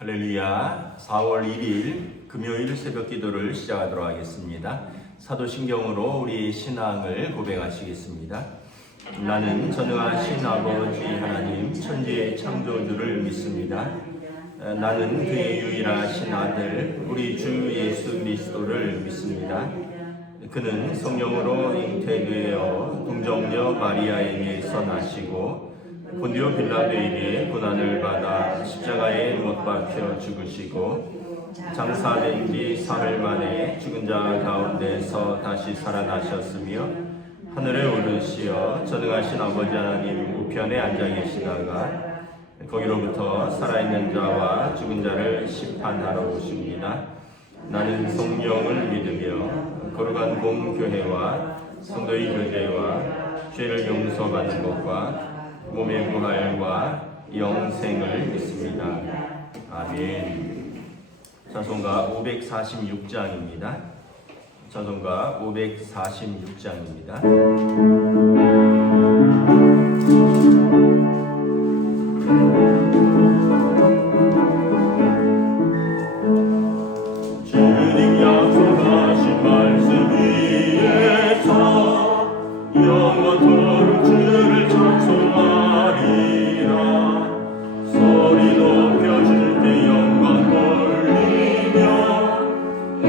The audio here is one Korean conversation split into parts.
할렐루야. 4월 1일 금요일 새벽 기도를 시작하도록 하겠습니다. 사도신경으로 우리 신앙을 고백하시겠습니다. 나는 전능하신 아버지 하나님 천지의 창조주를 믿습니다. 나는 그의 유일하신 아들 우리 주 예수 그리스도를 믿습니다. 그는 성령으로 잉태되어 동정녀 마리아에게서 나시고 본디오 빌라도에게 고난을 받아 십자가에 못 박혀 죽으시고 장사된 지 사흘 만에 죽은 자 가운데서 다시 살아나셨으며 하늘에 오르시어 전능하신 아버지 하나님 우편에 앉아 계시다가 거기로부터 살아있는 자와 죽은 자를 심판하러 오십니다. 나는 성령을 믿으며 거룩한 공교회와 성도의 교제와 죄를 용서받는 것과 몸의 부활과 영생을 믿습니다. 아멘. 찬송가 546장입니다. 찬송가 546장입니다. 주님 약속하신 말씀 위에서 영원토록 주를 찬송하리라. 소리 높여 주께 영광 돌리며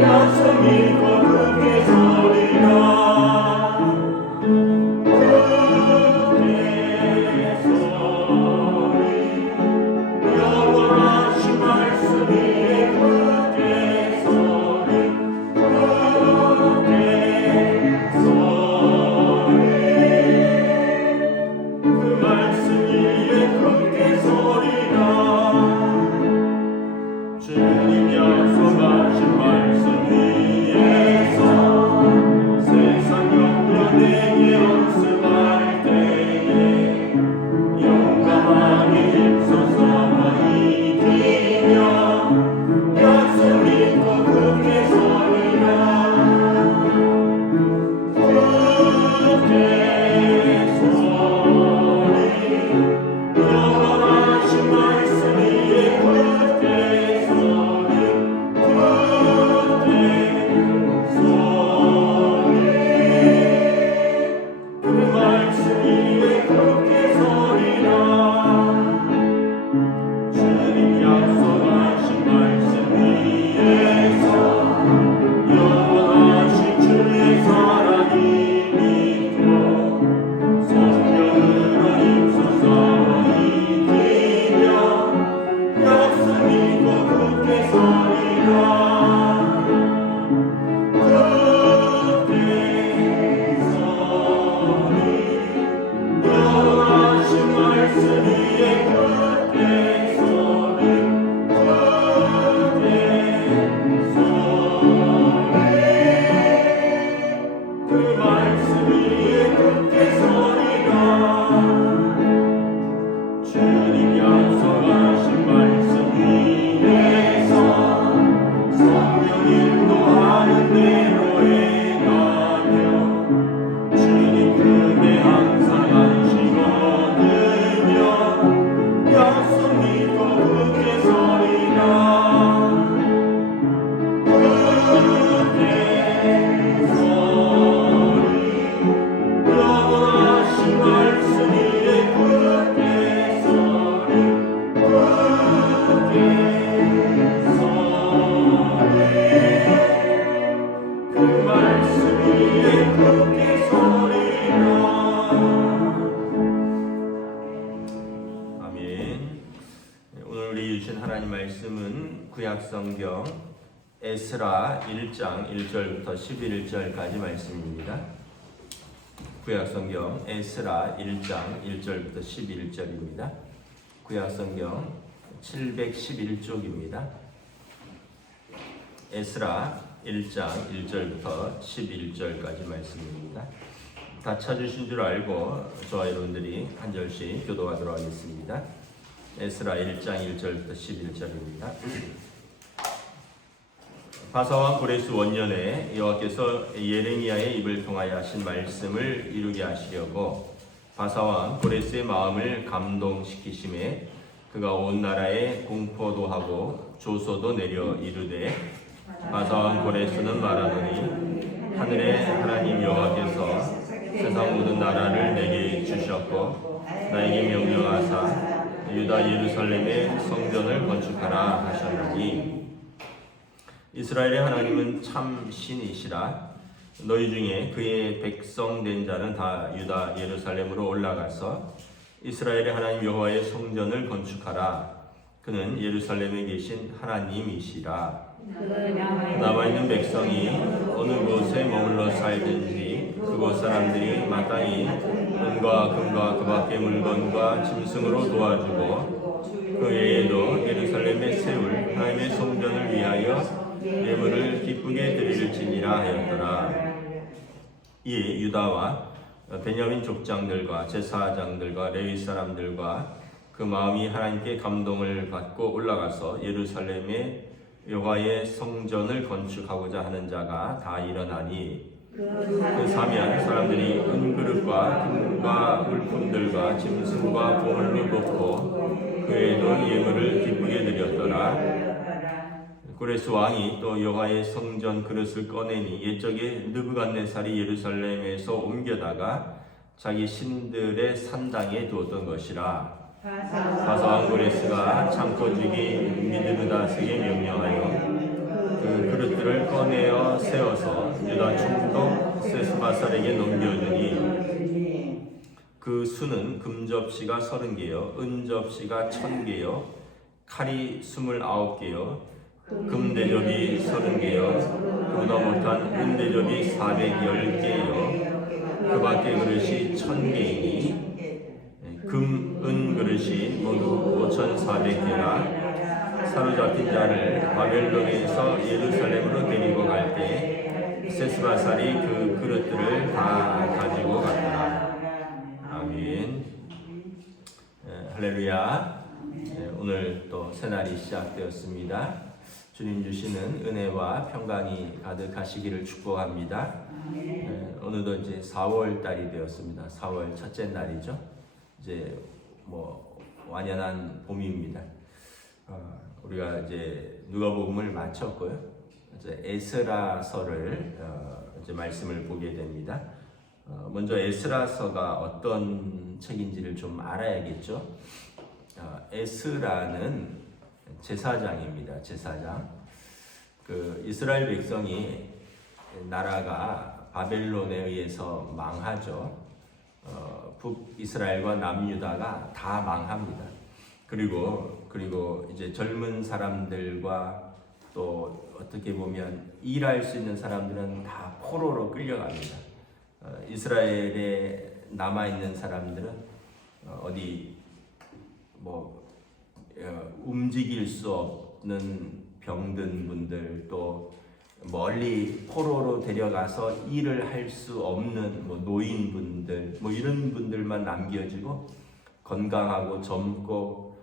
약속 믿고 굳게 서리라. 굳게 서리 영원하신 말씀 위에 굳게 서리 굳게 서리 그 말씀 위에 굳게 서리라. 주님 약속하신 말씀 위에서 세상 영년에게 연습할 때에 용감하게 힘써서 이기며 약속 믿고 굳게 서리라. 굳게 서리 영원하신 말씀 위에 굳게 서리 굳게 서리 그 말씀 위에 굳게 서리라. 주님 약속하신 말씀 위에서 영원하신 주의 사랑이 믿고 성령으로 힘써서 이기며 약속 믿고 굳게 서리라. 굳게 서리 영원하신 말씀 위에 굳게 서리 굳게 서리 그 말씀 위에 굳게 서리라. 주님 약속하신 말씀 위에서 성령 인도하는 대로 행하며 주님 품에 항상 안식 얻으며 약속 믿고 굳게 서리라. 굳게 서리 영원하신 말씀 위에 굳게 서리 굳게 서리 그 말씀 위에 굳게 서리라. 아멘. 오늘 우리 주신 하나님 말씀은 구약성경 에스라 1장 1절부터 11절까지 말씀입니다. 구약성경 에스라 1장 1절부터 11절입니다. 구약성경 711쪽입니다. 에스라 1장 1절부터 11절까지 말씀입니다. 다 찾으신 줄 알고 저와 여러분들이 한 절씩 교도하도록 하겠습니다. 에스라 1장 1절부터 11절입니다. 바사왕 고레스 원년에 여호와께서 예레미야의 입을 통하여 하신 말씀을 이루게 하시려고 바사왕 고레스의 마음을 감동시키심에 그가 온 나라에 공포도 하고 조소도 내려 이르되 바사왕 고레스는 말하노니 하늘의 하나님 여호와께서 세상 모든 나라를 내게 주셨고 나에게 명령하사 유다 예루살렘의 성전을 건축하라 하셨나니 이스라엘의 하나님은 참 신이시라. 너희 중에 그의 백성 된 자는 다 유다 예루살렘으로 올라가서 이스라엘의 하나님 여호와의 성전을 건축하라. 그는 예루살렘에 계신 하나님이시라. 남아있는 백성이 어느 곳에 머물러 살든지 그곳 사람들이 마땅히 은과 금과 그 밖의 물건과 짐승으로 도와주고 그 외에도 예루살렘에 세울 하나님의 성전을 위하여 예물을 기쁘게 드릴지니라 하였더라. 이에 유다와 베냐민 족장들과 제사장들과 레위 사람들과 그 마음이 하나님께 감동을 받고 올라가서 예루살렘에 여호와의 성전을 건축하고자 하는 자가 다 일어나니 그 사면 사람들이 은그릇과 금과 물품들과 짐승과 보물로 돕고 그 외에도 예물을 기쁘게 드렸더라. 고레스 왕이 또 여호와의 성전 그릇을 꺼내니 옛적에 느부갓네살이 예루살렘에서 옮겨다가 자기 신들의 산당에 두었던 것이라. 바사왕 고레스가 창고주기 미드르다스에게 명령하여 그 그릇들을 꺼내어 세워서 유다 총독 세스바살에게 넘겨주니 그 수는 금접시가 30개요 은접시가 1000개요 칼이 29개요 금대접이 30개요 그보다 못한 은대접이 410개요 그 밖의 그릇이 1000개이니 금, 은 그릇이 모두 5400개라. 사로잡힌 자를 바벨론에서 예루살렘으로 데리고 갈 때 세스바살이 그 그릇들을 다 가지고 갔더라. 아멘. 할렐루야. 오늘 또 새날이 시작되었습니다. 주님 주시는 은혜와 평강이 가득하시기를 축복합니다. 오늘도 이제 4월 달이 되었습니다. 4월 첫째 날이죠. 이제 뭐 완연한 봄입니다. 우리가 이제 누가복음을 마쳤고요. 이제 에스라서를 이제 말씀을 보게 됩니다. 먼저 에스라서가 어떤 책인지를 좀 알아야겠죠. 에스라는 제사장입니다. 제사장. 그 이스라엘 백성이 나라가 바벨론에 의해서 망하죠. 북이스라엘과 남유다가 다 망합니다. 그리고 이제 젊은 사람들과 또 어떻게 보면 일할 수 있는 사람들은 다 포로로 끌려갑니다. 이스라엘에 남아 있는 사람들은 어디 뭐 움직일 수 없는 병든 분들 또 멀리 포로로 데려가서 일을 할 수 없는 뭐 노인분들 뭐 이런 분들만 남겨지고 건강하고 젊고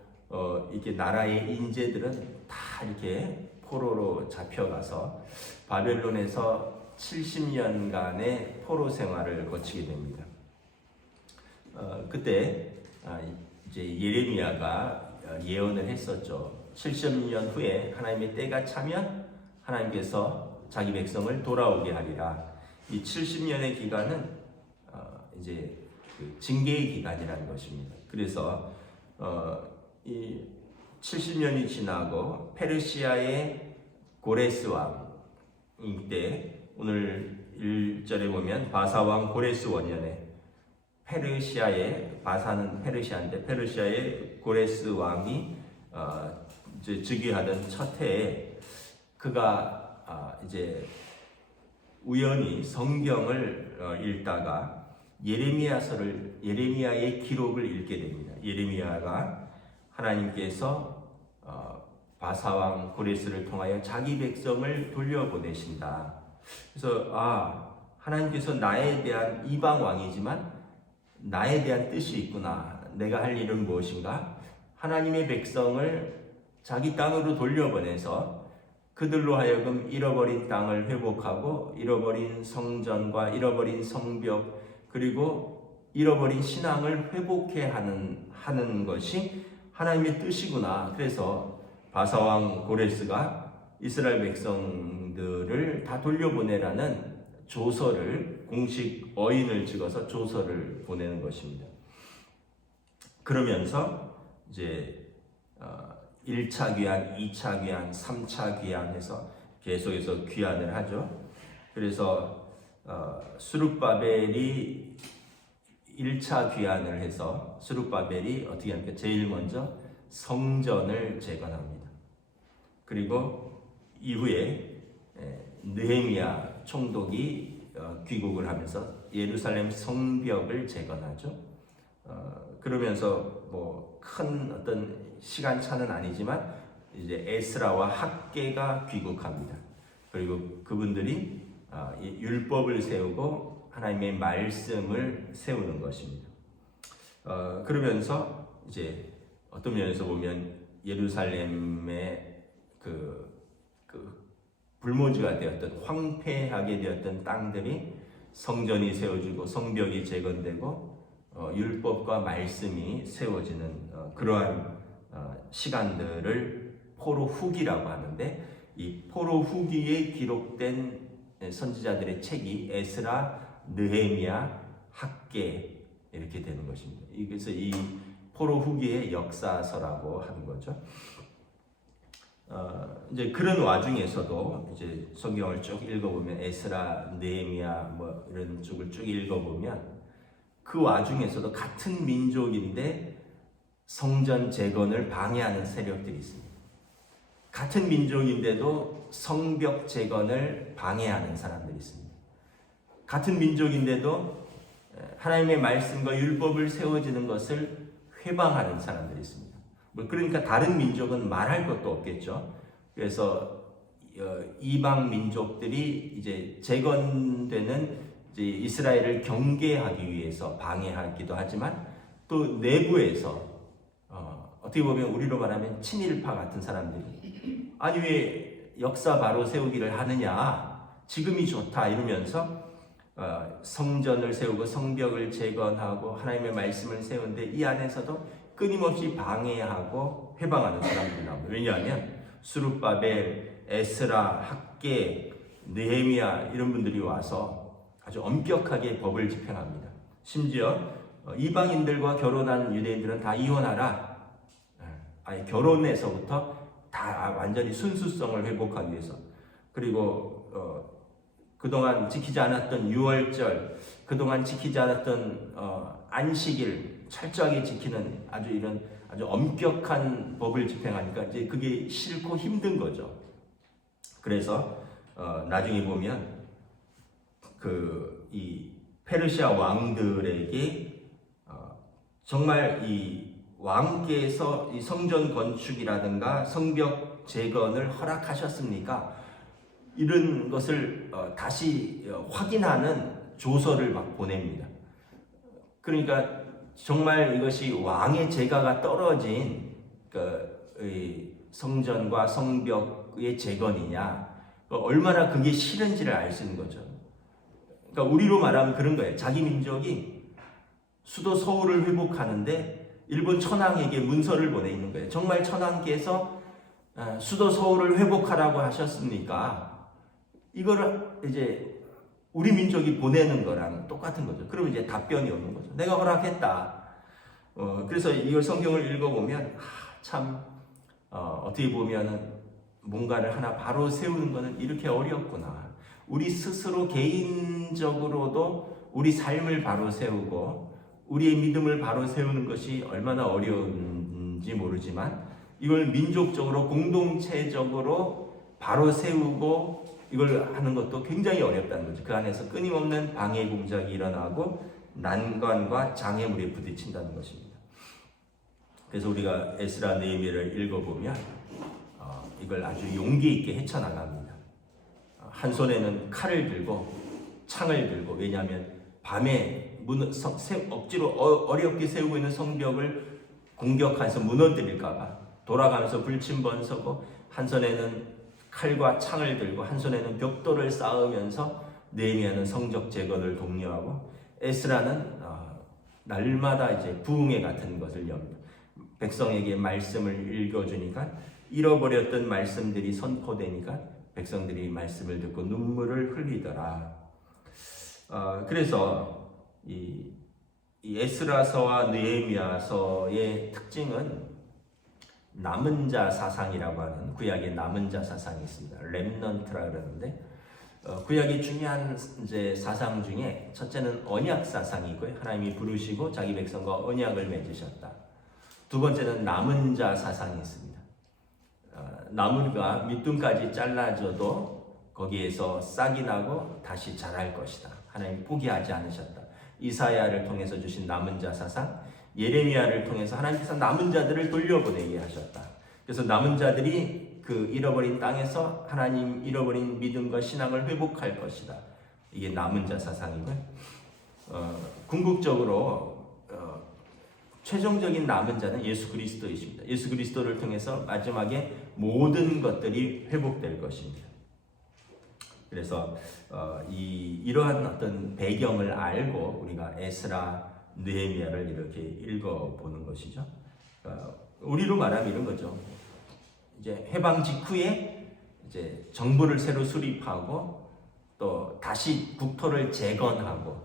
이렇게 나라의 인재들은 다 이렇게 포로로 잡혀가서 바벨론에서 70년간의 포로 생활을 거치게 됩니다. 그때 이제 예레미야가 예언을 했었죠. 70년 후에 하나님의 때가 차면 하나님께서 자기 백성을 돌아오게 하리라. 이 70년의 기간은 이제 그 징계의 기간이라는 것입니다. 그래서 이 70년이 지나고 페르시아의 고레스 왕 때 오늘 1절에 보면 바사왕 고레스 원년에 페르시아의 바사는 페르시아인데 페르시아의 고레스 왕이 이제 즉위하던 첫 해에 그가 이제 우연히 성경을 읽다가 예레미야의 기록을 읽게 됩니다. 예레미야가 하나님께서 바사왕 고레스를 통하여 자기 백성을 돌려보내신다. 그래서 하나님께서 나에 대한 이방 왕이지만 나에 대한 뜻이 있구나. 내가 할 일은 무엇인가? 하나님의 백성을 자기 땅으로 돌려보내서 그들로 하여금 잃어버린 땅을 회복하고 잃어버린 성전과 잃어버린 성벽 그리고 잃어버린 신앙을 회복해 하는 것이 하나님의 뜻이구나. 그래서 바사왕 고레스가 이스라엘 백성들을 다 돌려보내라는 조서를, 공식 어인을 찍어서 조서를 보내는 것입니다. 그러면서 이제 1차 귀환, 2차 귀환, 3차 귀환해서 계속해서 귀환을 하죠. 그래서 스룹바벨이 1차 귀환을 해서 스룹바벨이 어떻게 합니까? 제일 먼저 성전을 재건합니다. 그리고 이후에 느헤미야 총독이 귀국을 하면서 예루살렘 성벽을 재건하죠. 그러면서 뭐 큰 어떤 시간차는 아니지만 이제 에스라와 학개가 귀국합니다. 그리고 그분들이 율법을 세우고 하나님의 말씀을 세우는 것입니다. 그러면서 이제 어떤 면에서 보면 예루살렘의 그 불모지가 되었던, 황폐하게 되었던 땅들이 성전이 세워지고 성벽이 재건되고 율법과 말씀이 세워지는 그러한 시간들을 포로 후기라고 하는데, 이 포로 후기에 기록된 선지자들의 책이 에스라, 느헤미야, 학개 이렇게 되는 것입니다. 그래서 이 포로 후기의 역사서라고 하는 거죠. 이제 그런 와중에서도 이제 성경을 쭉 읽어보면 에스라, 느헤미야 뭐 이런 쪽을 쭉 읽어보면 그 와중에서도 같은 민족인데 성전 재건을 방해하는 세력들이 있습니다. 같은 민족인데도 성벽 재건을 방해하는 사람들이 있습니다. 같은 민족인데도 하나님의 말씀과 율법을 세워지는 것을 회방하는 사람들이 있습니다. 그러니까 다른 민족은 말할 것도 없겠죠. 그래서 이방 민족들이 이제 재건되는 이제 이스라엘을 경계하기 위해서 방해하기도 하지만, 또 내부에서 어떻게 보면 우리로 말하면 친일파 같은 사람들이 아니 왜 역사 바로 세우기를 하느냐, 지금이 좋다 이러면서 성전을 세우고 성벽을 재건하고 하나님의 말씀을 세우는데 이 안에서도 끊임없이 방해하고 회방하는 사람들이 나옵니다. 왜냐하면 스룹바벨, 에스라, 학개, 느헤미야 이런 분들이 와서 아주 엄격하게 법을 집행합니다. 심지어 이방인들과 결혼한 유대인들은 다 이혼하라. 아예 결혼에서부터 다 완전히 순수성을 회복하기 위해서. 그리고 그동안 지키지 않았던 유월절, 그동안 지키지 않았던 안식일 철저하게 지키는 아주 엄격한 법을 집행하니까 이제 그게 싫고 힘든 거죠. 그래서 나중에 보면 이 페르시아 왕들에게 정말 이 왕께서 이 성전 건축이라든가 성벽 재건을 허락하셨습니까? 이런 것을 다시 확인하는 조서를 막 보냅니다. 그러니까 정말 이것이 왕의 재가가 떨어진 성전과 성벽의 재건이냐, 얼마나 그게 싫은지를 알 수 있는 거죠. 그러니까 우리로 말하면 그런 거예요. 자기 민족이 수도 서울을 회복하는데 일본 천황에게 문서를 보내 있는 거예요. 정말 천황께서 수도 서울을 회복하라고 하셨습니까? 이거를 이제 우리 민족이 보내는 거랑 똑같은 거죠. 그러면 이제 답변이 오는 거죠. 내가 허락했다. 그래서 이걸 성경을 읽어보면 참 어떻게 보면은 뭔가를 하나 바로 세우는 것은 이렇게 어렵구나. 우리 스스로 개인적으로도 우리 삶을 바로 세우고 우리의 믿음을 바로 세우는 것이 얼마나 어려운지 모르지만, 이걸 민족적으로 공동체적으로 바로 세우고 이걸 하는 것도 굉장히 어렵다는 거죠. 그 안에서 끊임없는 방해 공작이 일어나고 난관과 장애물에 부딪힌다는 것입니다. 그래서 우리가 에스라 느헤미야를 읽어보면 이걸 아주 용기 있게 헤쳐나갑니다. 한 손에는 칼을 들고 창을 들고, 왜냐하면 밤에 억지로 어렵게 세우고 있는 성벽을 공격해서 무너뜨릴까봐 돌아가면서 불침번서고, 한 손에는 칼과 창을 들고 한 손에는 벽돌을 쌓으면서 느헤미야는 성적 재건을 독려하고, 에스라는 날마다 이제 부흥회 같은 것을 엽니다. 백성에게 말씀을 읽어주니까 잃어버렸던 말씀들이 선포되니까 백성들이 말씀을 듣고 눈물을 흘리더라. 그래서 이 에스라서와 느헤미야서의 특징은 남은 자 사상이라고 하는 구약의 남은 자 사상이 있습니다. 렘넌트라 그러는데 구약의 중요한 이제 사상 중에 첫째는 언약 사상이고요. 하나님이 부르시고 자기 백성과 언약을 맺으셨다. 두 번째는 남은 자 사상이 있습니다. 나무가 밑둥까지 잘라져도 거기에서 싹이 나고 다시 자랄 것이다. 하나님 포기하지 않으셨다. 이사야를 통해서 주신 남은 자 사상, 예레미야를 통해서 하나님께서 남은 자들을 돌려보내게 하셨다. 그래서 남은 자들이 그 잃어버린 땅에서 하나님 잃어버린 믿음과 신앙을 회복할 것이다. 이게 남은 자 사상이고요. 궁극적으로 최종적인 남은 자는 예수 그리스도이십니다. 예수 그리스도를 통해서 마지막에 모든 것들이 회복될 것입니다. 그래서 이러한 어떤 배경을 알고 우리가 에스라, 느헤미야를 이렇게 읽어보는 것이죠. 우리로 말하면 이런 거죠. 이제 해방 직후에 이제 정부를 새로 수립하고 또 다시 국토를 재건하고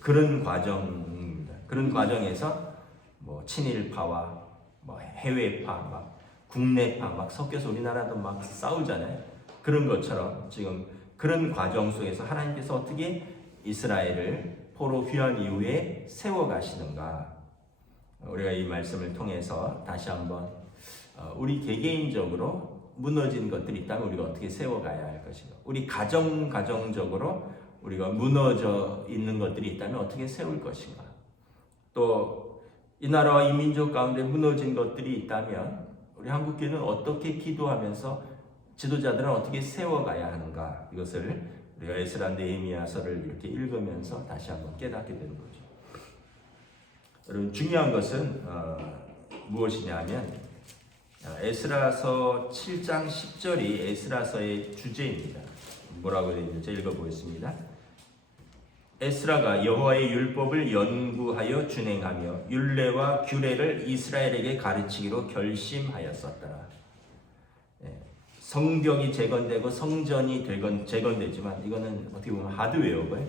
그런 과정입니다. 그런 과정에서 뭐 친일파와 뭐 해외파, 막 국내파 막 섞여서 우리나라도 막 싸우잖아요. 그런 것처럼 지금 그런 과정 속에서 하나님께서 어떻게 이스라엘을 포로 귀환 이후에 세워가시는가, 우리가 이 말씀을 통해서 다시 한번 우리 개개인적으로 무너진 것들이 있다면 우리가 어떻게 세워가야 할 것인가, 우리 가정적으로 우리가 무너져 있는 것들이 있다면 어떻게 세울 것인가, 또 이 나라와 이 민족 가운데 무너진 것들이 있다면 우리 한국교회는 어떻게 기도하면서 지도자들은 어떻게 세워가야 하는가, 이것을 우리가 에스라, 느헤미야서를 이렇게 읽으면서 다시 한번 깨닫게 되는 거죠. 여러분, 중요한 것은 무엇이냐면 에스라서 7장 10절이 에스라서의 주제입니다. 뭐라고 되어 있는지 읽어보겠습니다. 에스라가 여호와의 율법을 연구하여 준행하며 율례와 규례를 이스라엘에게 가르치기로 결심하였었더라. 성벽이 재건되고 성전이 재건되지만 이거는 어떻게 보면 하드웨어고요.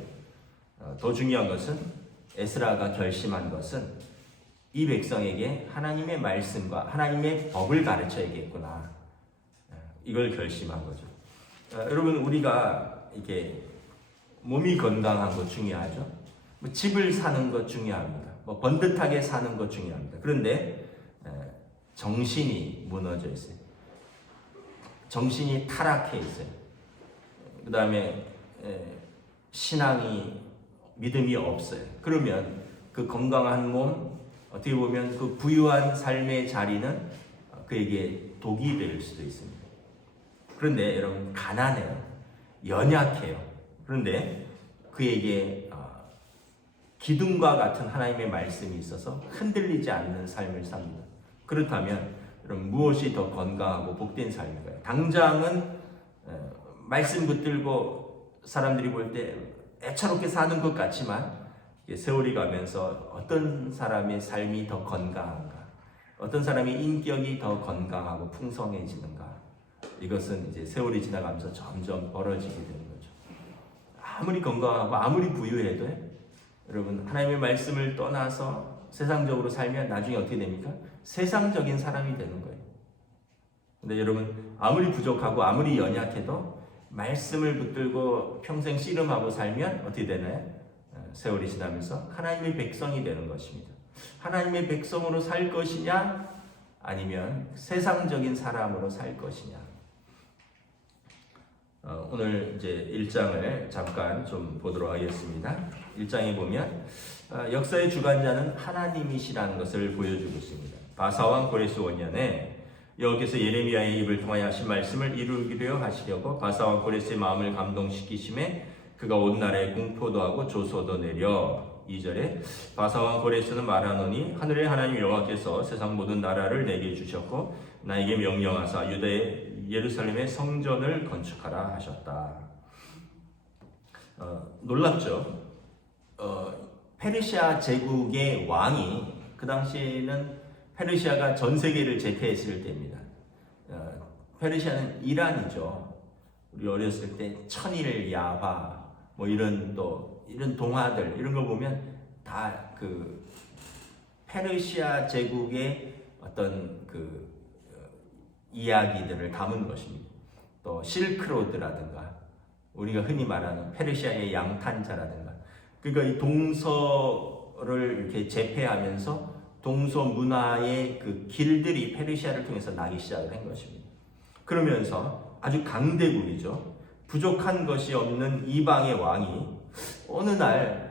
더 중요한 것은 에스라가 결심한 것은 이 백성에게 하나님의 말씀과 하나님의 법을 가르쳐야겠구나, 이걸 결심한 거죠. 여러분, 우리가 이게 몸이 건강한 것 중요하죠. 뭐 집을 사는 것 중요합니다. 뭐 번듯하게 사는 것 중요합니다. 그런데 정신이 무너져 있어요. 정신이 타락해 있어요. 그 다음에 신앙이, 믿음이 없어요. 그러면 그 건강한 몸, 어떻게 보면 그 부유한 삶의 자리는 그에게 독이 될 수도 있습니다. 그런데 여러분, 가난해요. 연약해요. 그런데 그에게 기둥과 같은 하나님의 말씀이 있어서 흔들리지 않는 삶을 삽니다. 그렇다면 여러분, 무엇이 더 건강하고 복된 삶인가요? 당장은 말씀 붙들고 사람들이 볼 때 애처롭게 사는 것 같지만 세월이 가면서 어떤 사람의 삶이 더 건강한가, 어떤 사람의 인격이 더 건강하고 풍성해지는가, 이것은 이제 세월이 지나가면서 점점 벌어지게 되는 거죠. 아무리 건강하고 아무리 부유해도 여러분, 하나님의 말씀을 떠나서 세상적으로 살면 나중에 어떻게 됩니까? 세상적인 사람이 되는 거예요. 근데 여러분, 아무리 부족하고 아무리 연약해도 말씀을 붙들고 평생 씨름하고 살면 어떻게 되나요? 세월이 지나면서 하나님의 백성이 되는 것입니다. 하나님의 백성으로 살 것이냐, 아니면 세상적인 사람으로 살 것이냐. 오늘 이제 1장을 잠깐 좀 보도록 하겠습니다. 1장에 보면 역사의 주관자는 하나님이시라는 것을 보여주고 있습니다. 바사왕 고레스 원년에 여호와께서 예레미야의 입을 통하여 하신 말씀을 이루기로 하시려고 바사왕 고레스의 마음을 감동시키심에 그가 온 나라에 공포도 하고 조소도 내려. 2절에 바사왕 고레스는 말하노니 하늘의 하나님 여호와께서 세상 모든 나라를 내게 주셨고 나에게 명령하사 유다의 예루살렘의 성전을 건축하라 하셨다. 놀랍죠? 페르시아 제국의 왕이, 그 당시에는 페르시아가 전 세계를 제패했을 때입니다. 페르시아는 이란이죠. 우리 어렸을 때 천일 야화 뭐 이런 동화들 이런 거 보면 다 그 페르시아 제국의 어떤 그 이야기들을 담은 것입니다. 또 실크로드라든가 우리가 흔히 말하는 페르시아의 양탄자라든가, 그러니까 이 동서를 이렇게 제패하면서 동서 문화의 그 길들이 페르시아를 통해서 나기 시작을 한 것입니다. 그러면서 아주 강대국이죠. 부족한 것이 없는 이방의 왕이 어느 날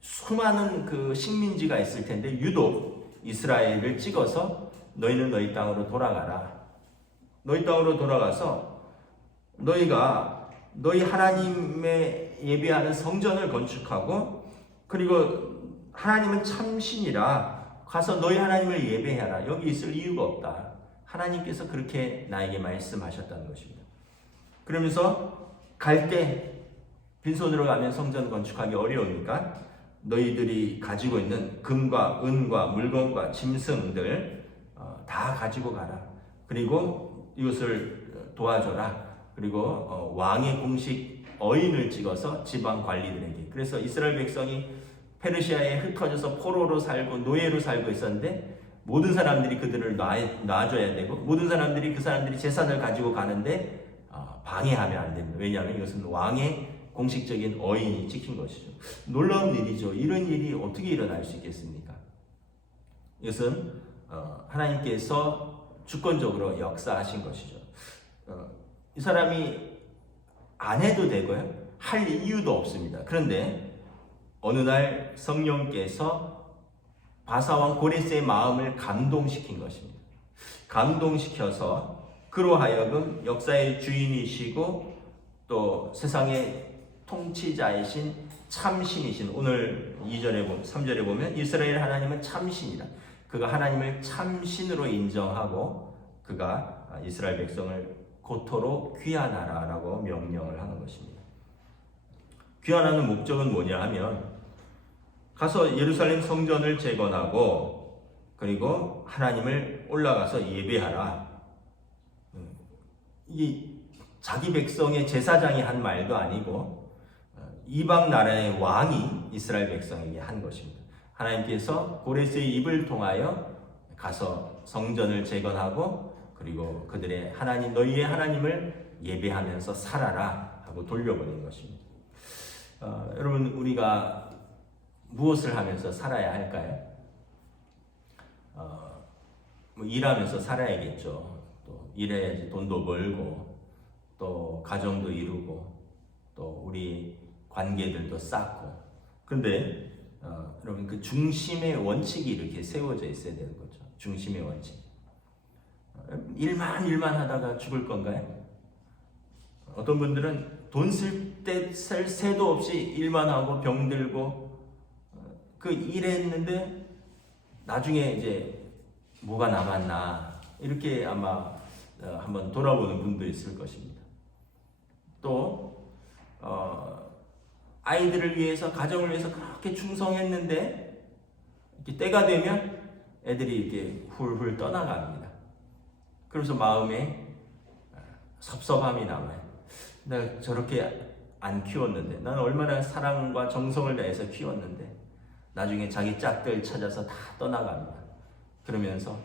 수많은 그 식민지가 있을 텐데 유독 이스라엘을 찍어서 너희는 너희 땅으로 돌아가라. 너희 땅으로 돌아가서 너희가 너희 하나님의 예배하는 성전을 건축하고, 그리고 하나님은 참신이라 가서 너희 하나님을 예배해라. 여기 있을 이유가 없다. 하나님께서 그렇게 나에게 말씀하셨다는 것입니다. 그러면서 갈 때 빈손으로 가면 성전 건축하기 어려우니까 너희들이 가지고 있는 금과 은과 물건과 짐승들 다 가지고 가라. 그리고 이것을 도와줘라. 그리고 왕의 공식 어인을 찍어서 지방 관리들에게. 그래서 이스라엘 백성이 페르시아에 흩어져서 포로로 살고 노예로 살고 있었는데 모든 사람들이 그들을 놔줘야 되고, 모든 사람들이 그 사람들이 재산을 가지고 가는데 방해하면 안 됩니다. 왜냐하면 이것은 왕의 공식적인 어인이 찍힌 것이죠. 놀라운 일이죠. 이런 일이 어떻게 일어날 수 있겠습니까? 이것은 하나님께서 주권적으로 역사하신 것이죠. 이 사람이 안 해도 되고요, 할 이유도 없습니다. 그런데 어느 날 성령께서 바사왕 고레스의 마음을 감동시킨 것입니다. 감동시켜서 그로 하여금 역사의 주인이시고 또 세상의 통치자이신 참신이신, 오늘 2절에 3절에 보면 이스라엘 하나님은 참신이다. 그가 하나님을 참신으로 인정하고 그가 이스라엘 백성을 고토로 귀환하라라고 명령을 하는 것입니다. 귀환하는 목적은 뭐냐 하면 가서 예루살렘 성전을 재건하고 그리고 하나님을 올라가서 예배하라. 이게 자기 백성의 제사장이 한 말도 아니고 이방 나라의 왕이 이스라엘 백성에게 한 것입니다. 하나님께서 고레스의 입을 통하여 가서 성전을 재건하고 그리고 그들의 하나님, 너희의 하나님을 예배하면서 살아라 하고 돌려보낸 것입니다. 여러분, 우리가 무엇을 하면서 살아야 할까요? 뭐 일하면서 살아야겠죠. 또 일해야지 돈도 벌고 또 가정도 이루고 또 우리 관계들도 쌓고. 그런데 여러분, 그 중심의 원칙이 이렇게 세워져 있어야 되는 거죠. 중심의 원칙. 일만 하다가 죽을 건가요? 어떤 분들은 돈 쓸 때 쓸 새도 없이 일만 하고 병들고 그 일했는데 나중에 이제 뭐가 남았나 이렇게 아마 한번 돌아보는 분도 있을 것입니다. 또 아이들을 위해서, 가정을 위해서 그렇게 충성했는데 이렇게 때가 되면 애들이 이렇게 훌훌 떠나갑니다. 그래서 마음에 섭섭함이 남아요. 내가 저렇게 안 키웠는데, 나는 얼마나 사랑과 정성을 다해서 키웠는데 나중에 자기 짝들 찾아서 다 떠나갑니다. 그러면서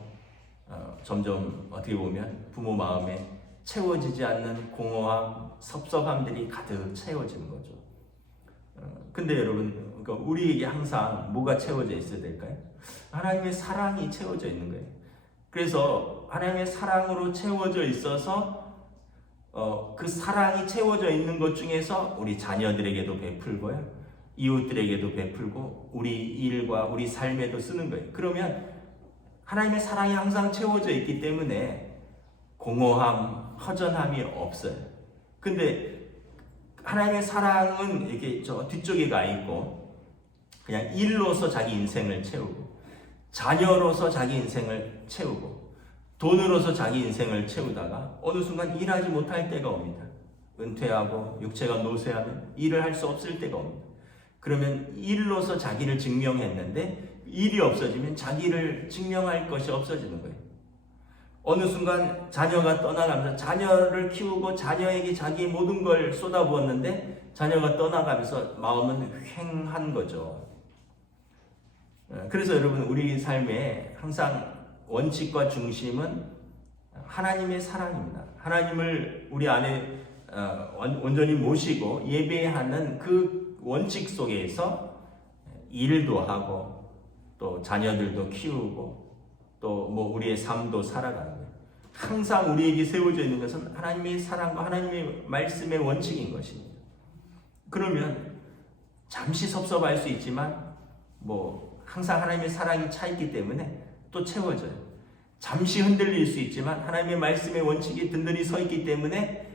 점점 어떻게 보면 부모 마음에 채워지지 않는 공허함, 섭섭함들이 가득 채워지는 거죠. 근데 여러분, 그러니까 우리에게 항상 뭐가 채워져 있어야 될까요? 하나님의 사랑이 채워져 있는 거예요. 그래서 하나님의 사랑으로 채워져 있어서 그 사랑이 채워져 있는 것 중에서 우리 자녀들에게도 베풀고요, 이웃들에게도 베풀고 우리 일과 우리 삶에도 쓰는 거예요. 그러면 하나님의 사랑이 항상 채워져 있기 때문에 공허함, 허전함이 없어요. 근데 하나님의 사랑은 이렇게 저 뒤쪽에 가 있고 그냥 일로서 자기 인생을 채우고, 자녀로서 자기 인생을 채우고, 돈으로서 자기 인생을 채우다가 어느 순간 일하지 못할 때가 옵니다. 은퇴하고 육체가 노쇠하면 일을 할 수 없을 때가 옵니다. 그러면 일로서 자기를 증명했는데 일이 없어지면 자기를 증명할 것이 없어지는 거예요. 어느 순간 자녀가 떠나가면서 자녀를 키우고 자녀에게 자기의 모든 걸 쏟아부었는데 자녀가 떠나가면서 마음은 휑한 거죠. 그래서 여러분, 우리 삶에 항상 원칙과 중심은 하나님의 사랑입니다. 하나님을 우리 안에 온전히 모시고 예배하는 그 원칙 속에서 일도 하고 또 자녀들도 키우고 또 뭐 우리의 삶도 살아가는 거예요. 항상 우리에게 세워져 있는 것은 하나님의 사랑과 하나님의 말씀의 원칙인 것입니다. 그러면 잠시 섭섭할 수 있지만 뭐 항상 하나님의 사랑이 차 있기 때문에 또 채워져요. 잠시 흔들릴 수 있지만 하나님의 말씀의 원칙이 든든히 서 있기 때문에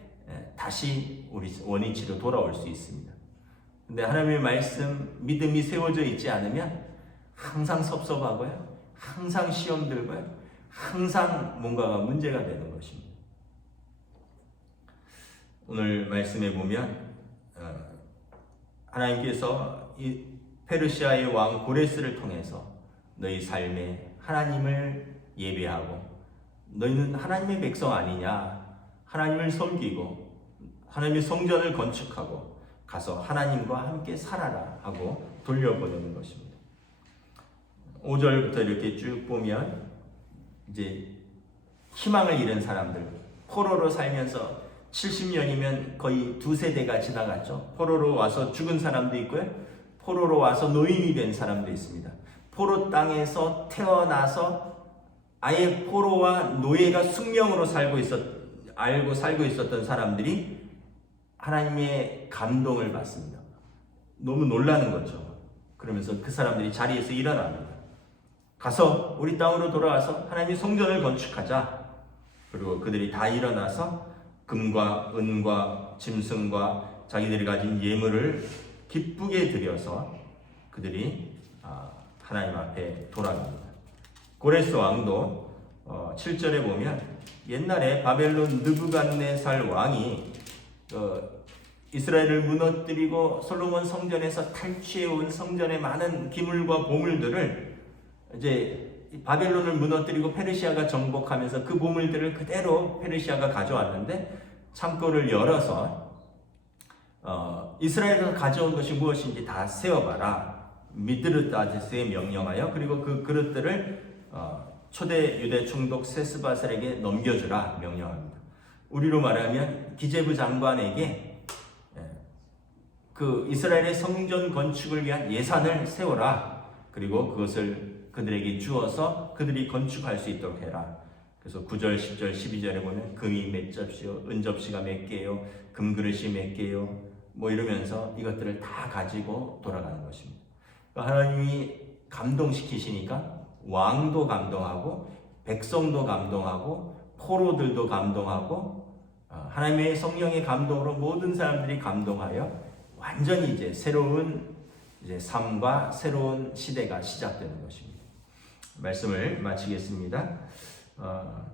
다시 우리 원위치로 돌아올 수 있습니다. 근데 하나님의 말씀, 믿음이 세워져 있지 않으면 항상 섭섭하고요, 항상 시험 들고요, 항상 뭔가가 문제가 되는 것입니다. 오늘 말씀에 보면 하나님께서 이 페르시아의 왕 고레스를 통해서 너희 삶에 하나님을 예배하고 너희는 하나님의 백성 아니냐, 하나님을 섬기고 하나님의 성전을 건축하고 가서 하나님과 함께 살아라 하고 돌려보내는 것입니다. 5절부터 이렇게 쭉 보면 이제 희망을 잃은 사람들, 포로로 살면서 70년이면 거의 2세대가 지나갔죠. 포로로 와서 죽은 사람도 있고요, 포로로 와서 노인이 된 사람도 있습니다. 포로 땅에서 태어나서 아예 포로와 노예가 숙명으로 살고 있었던 사람들이 하나님의 감동을 받습니다. 너무 놀라는 거죠. 그러면서 그 사람들이 자리에서 일어납니다. 가서 우리 땅으로 돌아와서 하나님의 성전을 건축하자. 그리고 그들이 다 일어나서 금과 은과 짐승과 자기들이 가진 예물을 기쁘게 드려서 그들이 하나님 앞에 돌아갑니다. 고레스 왕도 7절에 보면 옛날에 바벨론 느부갓네살 왕이 이스라엘을 무너뜨리고 솔로몬 성전에서 탈취해온 성전의 많은 기물과 보물들을 이제 바벨론을 무너뜨리고 페르시아가 정복하면서 그 보물들을 그대로 페르시아가 가져왔는데 창고를 열어서 이스라엘에서 가져온 것이 무엇인지 다 세어봐라. 미드르다데스에 명령하여 그리고 그 그릇들을 초대 유대 총독 세스바셀에게 넘겨주라 명령합니다. 우리로 말하면 기재부 장관에게 그 이스라엘의 성전 건축을 위한 예산을 세워라. 그리고 그것을 그들에게 주어서 그들이 건축할 수 있도록 해라. 그래서 9절, 10절, 12절에 보면 금이 몇 접시요, 은접시가 몇 개요, 금그릇이 몇 개요, 뭐 이러면서 이것들을 다 가지고 돌아가는 것입니다. 하나님이 감동시키시니까 왕도 감동하고 백성도 감동하고 포로들도 감동하고 하나님의 성령의 감동으로 모든 사람들이 감동하여 완전히 이제 새로운 삶과 새로운 시대가 시작되는 것입니다. 말씀을 마치겠습니다.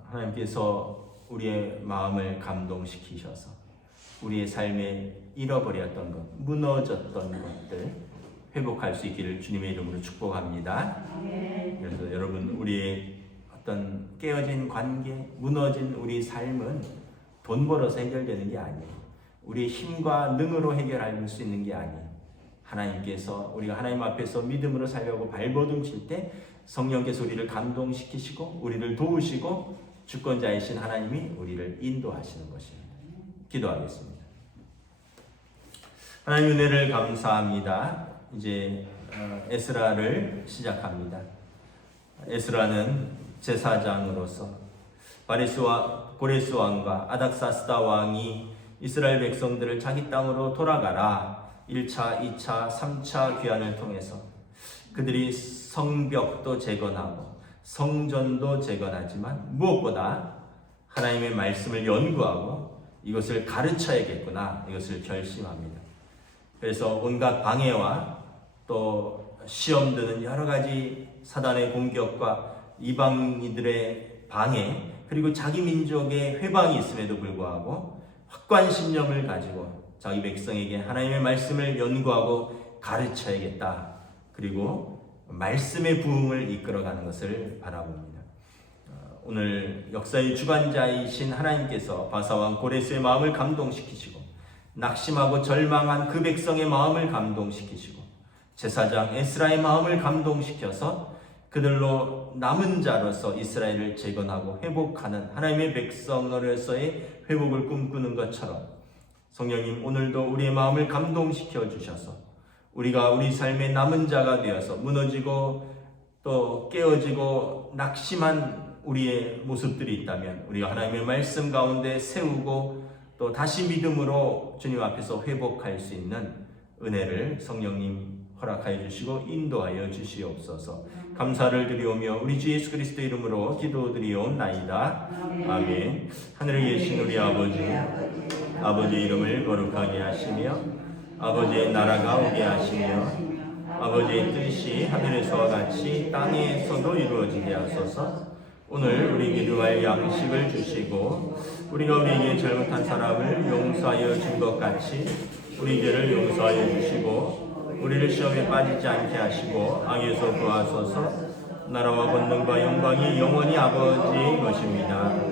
하나님께서 우리의 마음을 감동시키셔서 우리의 삶에 잃어버렸던 것, 무너졌던 것들 회복할 수 있기를 주님의 이름으로 축복합니다. 그래서 여러분, 우리의 어떤 깨어진 관계, 무너진 우리 삶은 돈 벌어서 해결되는 게 아니에요. 우리의 힘과 능으로 해결할 수 있는 게 아니에요. 하나님께서 우리가 하나님 앞에서 믿음으로 살려고 발버둥 칠 때 성령께서 우리를 감동시키시고 우리를 도우시고 주권자이신 하나님이 우리를 인도하시는 것입니다. 기도하겠습니다. 하나님 은혜를 감사합니다. 이제 에스라를 시작합니다. 에스라는 제사장으로서 고레스 왕과 아닥사스다 왕이 이스라엘 백성들을 자기 땅으로 돌아가라 1차, 2차, 3차 귀환을 통해서 그들이 성벽도 재건하고 성전도 재건하지만 무엇보다 하나님의 말씀을 연구하고 이것을 가르쳐야겠구나, 이것을 결심합니다. 그래서 온갖 방해와 또 시험 드는 여러 가지 사단의 공격과 이방인들의 방해, 그리고 자기 민족의 회방이 있음에도 불구하고 확관신념을 가지고 자기 백성에게 하나님의 말씀을 연구하고 가르쳐야겠다. 그리고 말씀의 부흥을 이끌어가는 것을 바라봅니다. 오늘 역사의 주관자이신 하나님께서 바사왕 고레스의 마음을 감동시키시고 낙심하고 절망한 그 백성의 마음을 감동시키시고 제사장 에스라의 마음을 감동시켜서 그들로 남은 자로서 이스라엘을 재건하고 회복하는 하나님의 백성으로서의 회복을 꿈꾸는 것처럼 성령님 오늘도 우리의 마음을 감동시켜 주셔서 우리가 우리 삶의 남은 자가 되어서 무너지고 또 깨어지고 낙심한 우리의 모습들이 있다면 우리가 하나님의 말씀 가운데 세우고 또 다시 믿음으로 주님 앞에서 회복할 수 있는 은혜를 성령님 허락하여 주시고 인도하여 주시옵소서. 감사를 드리오며 우리 주 예수 그리스도 이름으로 기도드리옵나이다. 아멘. 하늘에 계신 우리 아버지의 이름을 거룩하게 하시며 아버지의 나라가 오게 하시며 아버지의 뜻이 하늘에서와 같이 땅에서도 이루어지게 하소서. 오늘 우리에게 누할 양식을 주시고 우리가 우리에게 잘못한 사람을 용서하여 준 것 같이 우리 죄를 용서하여 주시고 우리를 시험에 빠지지 않게 하시고 악에서 구하소서. 나라와 권능과 영광이 영원히 아버지의 것입니다.